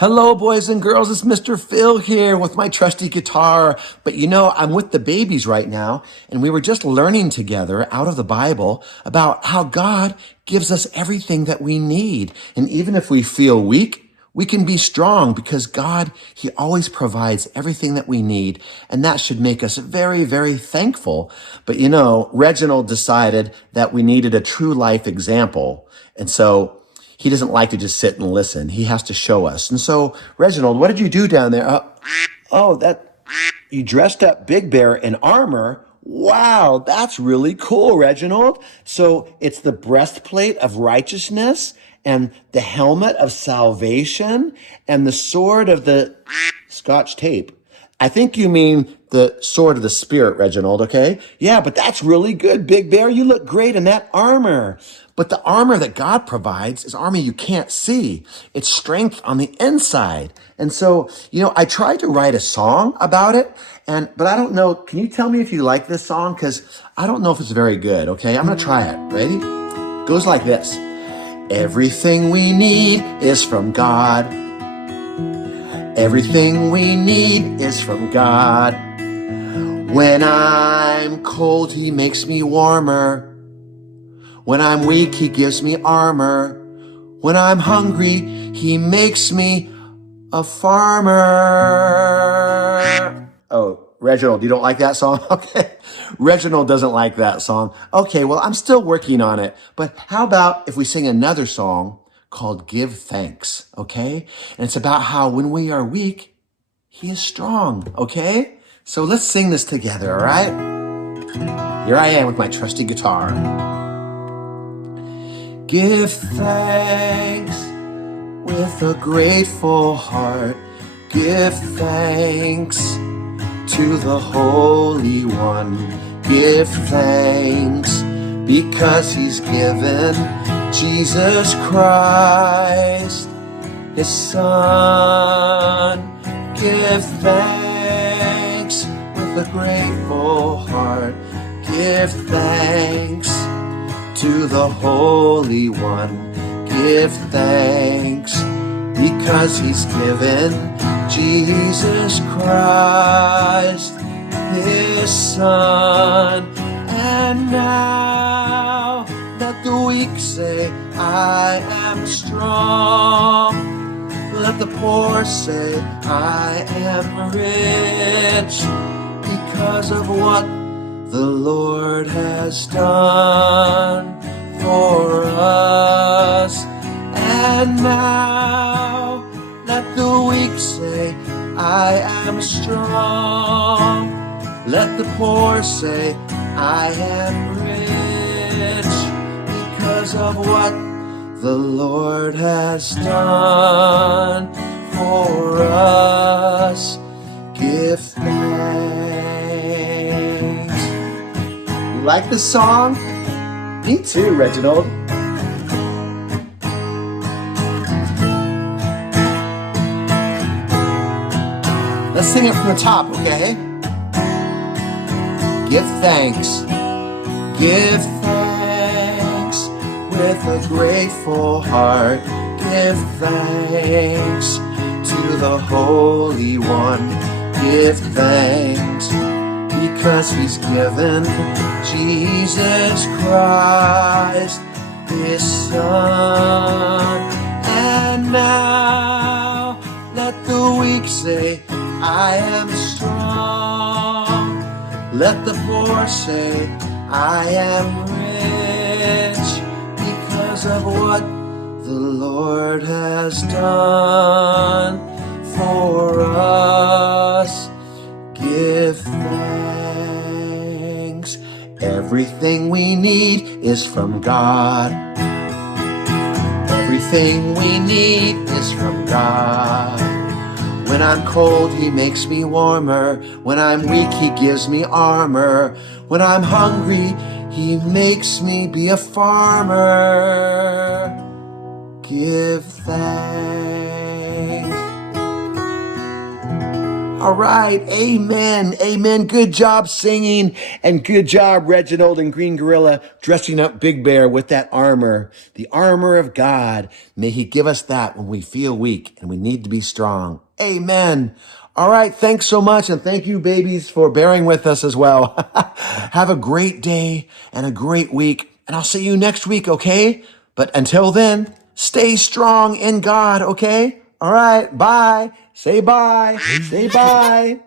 Hello, boys and girls. It's Mr. Phil here with my trusty guitar. But I'm with the babies right now, and we were just learning together out of the Bible about how God gives us everything that we need. And even if we feel weak, we can be strong because God, He always provides everything that we need. And that should make us very, very thankful. But Reginald decided that we needed a true life example. And so he doesn't like to just sit and listen. He has to show us. And so, Reginald, what did you do down there? That you dressed up Big Bear in armor. Wow, that's really cool, Reginald. So it's the breastplate of righteousness and the helmet of salvation and the sword of the Scotch tape. I think you mean the sword of the Spirit, Reginald, okay? Yeah, but that's really good, Big Bear. You look great in that armor. But the armor that God provides is armor you can't see. It's strength on the inside. And so, I tried to write a song about it, but I don't know. Can you tell me if you like this song? Because I don't know if it's very good, okay? I'm going to try it. Ready? It goes like this. Everything we need is from God. Everything we need is from God. When I'm cold, He makes me warmer. When I'm weak, He gives me armor. When I'm hungry, He makes me a farmer. Oh, Reginald, you don't like that song? Okay. Reginald doesn't like that song. Okay, well, I'm still working on it. But how about if we sing another song called Give Thanks, okay? And it's about how when we are weak, He is strong, okay? So let's sing this together, all right? Here I am with my trusty guitar. Give thanks with a grateful heart. Give thanks to the Holy One. Give thanks because He's given Jesus Christ, His Son. Give thanks with a grateful heart. Give thanks to the Holy One. Give thanks because He's given Jesus Christ, His Son. And now let the weak say, I am strong. Let the poor say, I am rich because of what the Lord has done for us. And now let the weak say, I am strong. Let the poor say, I am rich because of what the Lord has done for us. Give thanks. You like this song? Me too, Reginald. Let's sing it from the top, okay? Give thanks. Give thanks with a grateful heart. Give thanks to the Holy One. Give thanks because He's given Jesus Christ, His Son. And now let the weak say, I am strong. Let the poor say, I am rich because of what the Lord has done for us. Give thanks. Everything we need is from God. Everything we need is from God. When I'm cold, He makes me warmer. When I'm weak, He gives me armor. When I'm hungry, He makes me be a farmer. Give thanks. All right. Amen. Amen. Good job singing. And good job, Reginald and Green Gorilla, dressing up Big Bear with that armor, the armor of God. May he give us that when we feel weak and we need to be strong. Amen. All right. Thanks so much. And thank you, babies, for bearing with us as well. Have a great day and a great week. And I'll see you next week, okay? But until then, stay strong in God, okay? All right. Bye. Say bye. Say bye.